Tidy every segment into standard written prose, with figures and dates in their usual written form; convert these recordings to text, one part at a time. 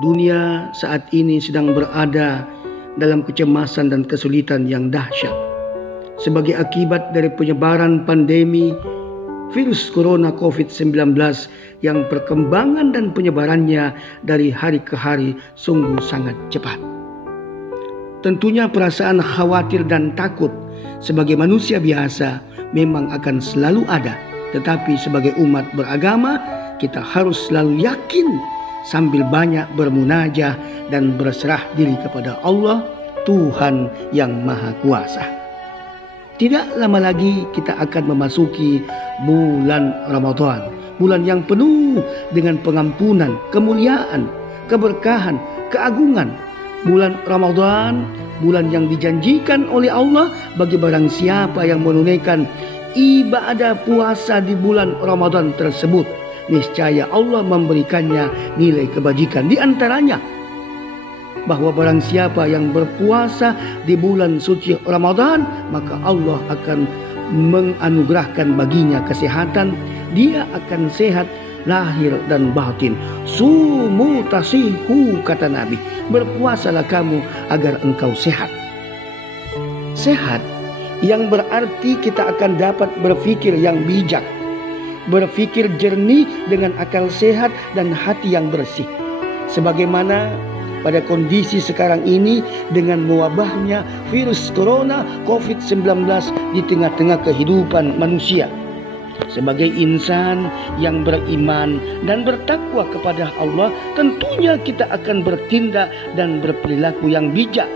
Dunia saat ini sedang berada dalam kecemasan dan kesulitan yang dahsyat sebagai akibat dari penyebaran pandemi virus corona COVID-19 yang perkembangan dan penyebarannya dari hari ke hari sungguh sangat cepat. Tentunya perasaan khawatir dan takut sebagai manusia biasa memang akan selalu ada. Tetapi sebagai umat beragama, kita harus selalu yakin sambil banyak bermunajah dan berserah diri kepada Allah, Tuhan yang Maha Kuasa. Tidak lama lagi kita akan memasuki bulan Ramadan, bulan yang penuh dengan pengampunan, kemuliaan, keberkahan, keagungan. Bulan Ramadan, bulan yang dijanjikan oleh Allah bagi barang siapa yang menunaikan ibadah puasa di bulan Ramadan tersebut. Niscaya Allah memberikannya nilai kebajikan. Di antaranya bahwa barang siapa yang berpuasa di bulan suci Ramadan, maka Allah akan menganugerahkan baginya kesehatan. Dia akan sehat lahir dan batin. Sumu tasihu, kata Nabi. Berpuasalah kamu agar engkau sehat. Sehat yang berarti kita akan dapat berpikir yang bijak, berpikir jernih dengan akal sehat dan hati yang bersih. Sebagaimana pada kondisi sekarang ini dengan mewabahnya virus corona COVID-19 di tengah-tengah kehidupan manusia. Sebagai insan yang beriman dan bertakwa kepada Allah, tentunya kita akan bertindak dan berperilaku yang bijak,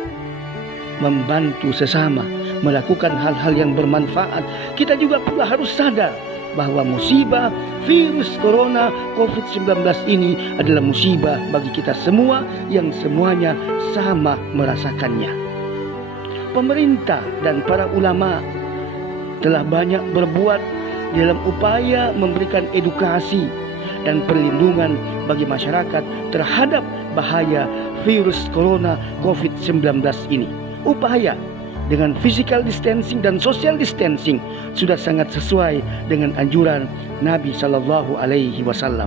membantu sesama, melakukan hal-hal yang bermanfaat. Kita juga pula harus sadar bahwa musibah virus corona COVID-19 ini adalah musibah bagi kita semua yang semuanya sama merasakannya. Pemerintah dan para ulama telah banyak berbuat dalam upaya memberikan edukasi dan perlindungan bagi masyarakat terhadap bahaya virus corona COVID-19 ini. Upaya dengan physical distancing dan social distancing sudah sangat sesuai dengan anjuran Nabi Shallallahu Alaihi Wasallam.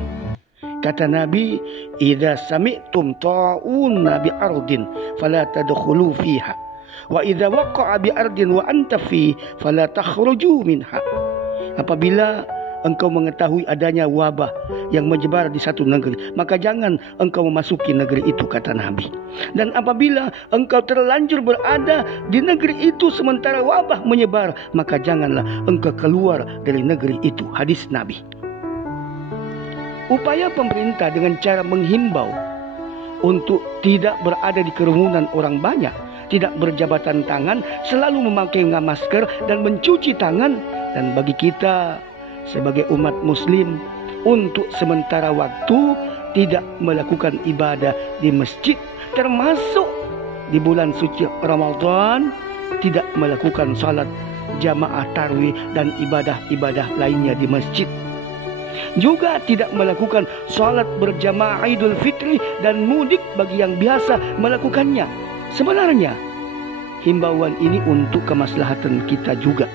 Kata Nabi, "Idza sami'tum ta'una bi ardin fala tadkhulu fiha, wa idza waqa'a bi ardin wa anta fi fala takhruju minha." Apabila engkau mengetahui adanya wabah yang menyebar di satu negeri, maka jangan engkau memasuki negeri itu, kata Nabi. Dan apabila engkau terlanjur berada di negeri itu sementara wabah menyebar, maka janganlah engkau keluar dari negeri itu. Hadis Nabi. Upaya pemerintah dengan cara menghimbau untuk tidak berada di kerumunan orang banyak, tidak berjabatan tangan, selalu memakai masker dan mencuci tangan. Dan bagi kita sebagai umat muslim, untuk sementara waktu tidak melakukan ibadah di masjid, termasuk di bulan suci Ramadan, tidak melakukan salat jamaah tarawih dan ibadah-ibadah lainnya di masjid. Juga tidak melakukan salat berjamaah Idul Fitri dan mudik bagi yang biasa melakukannya. Sebenarnya himbauan ini untuk kemaslahatan kita juga.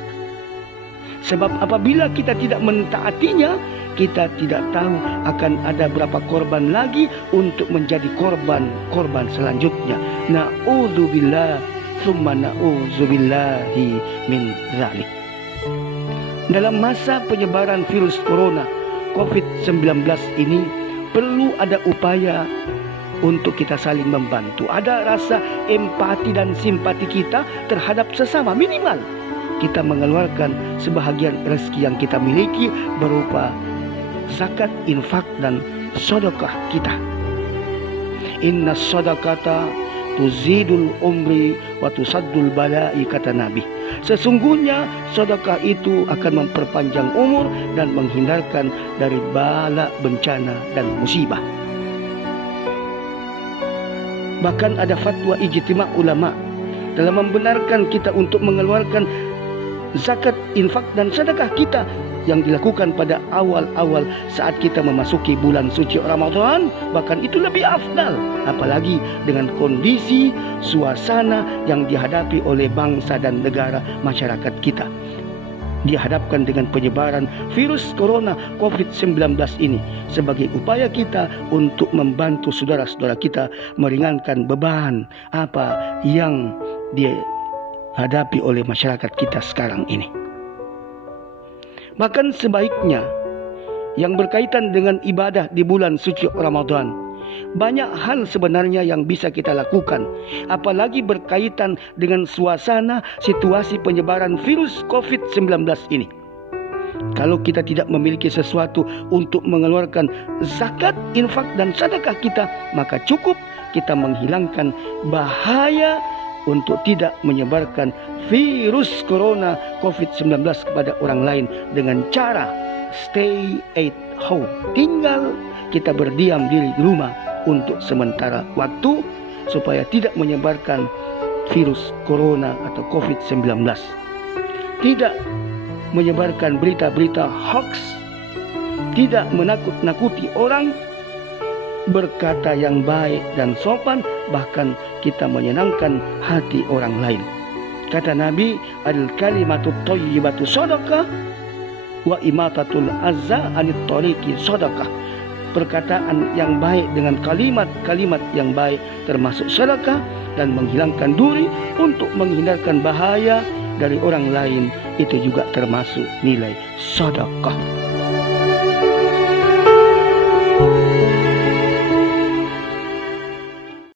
Sebab apabila kita tidak mentaatinya, kita tidak tahu akan ada berapa korban lagi untuk menjadi korban selanjutnya. Na'udzubillah tsumma na'udzubillahi min dzalik. Dalam masa penyebaran virus corona COVID-19 ini perlu ada upaya untuk kita saling membantu. Ada rasa empati dan simpati kita terhadap sesama. Minimal kita mengeluarkan sebahagian rezeki yang kita miliki berupa zakat, infak, dan sedekah kita. Inna sedekata tuzidul umri wa tusaddul bala'i, kata Nabi. Sesungguhnya sedekah itu akan memperpanjang umur dan menghindarkan dari bala, bencana, dan musibah. Bahkan ada fatwa ijtima' ulama dalam membenarkan kita untuk mengeluarkan zakat, infak, dan sedekah kita yang dilakukan pada awal-awal saat kita memasuki bulan suci Ramadan. Bahkan itu lebih afdal, apalagi dengan kondisi suasana yang dihadapi oleh bangsa dan negara masyarakat kita. dihadapkan dengan penyebaran virus corona COVID-19 ini sebagai upaya kita untuk membantu saudara-saudara kita meringankan beban apa yang dihadapi oleh masyarakat kita sekarang ini. Bahkan sebaiknya yang berkaitan dengan ibadah di bulan suci Ramadan, banyak hal sebenarnya yang bisa kita lakukan, apalagi berkaitan dengan suasana situasi penyebaran virus COVID-19 ini. Kalau kita tidak memiliki sesuatu untuk mengeluarkan zakat, infak dan sedekah kita, maka cukup kita menghilangkan bahaya untuk tidak menyebarkan virus corona COVID-19 kepada orang lain dengan cara stay at home. Tinggal kita berdiam diri di rumah untuk sementara waktu supaya tidak menyebarkan virus corona atau COVID-19. Tidak menyebarkan berita-berita hoax, tidak menakut-nakuti orang, berkata yang baik dan sopan, bahkan kita menyenangkan hati orang lain. Kata Nabi, al-kalimatut thayyibatu shadaqah wa imatatul azza anit tariqi shadaqah. Perkataan yang baik dengan kalimat-kalimat yang baik termasuk sedekah, dan menghilangkan duri untuk menghindarkan bahaya dari orang lain itu juga termasuk nilai sedekah.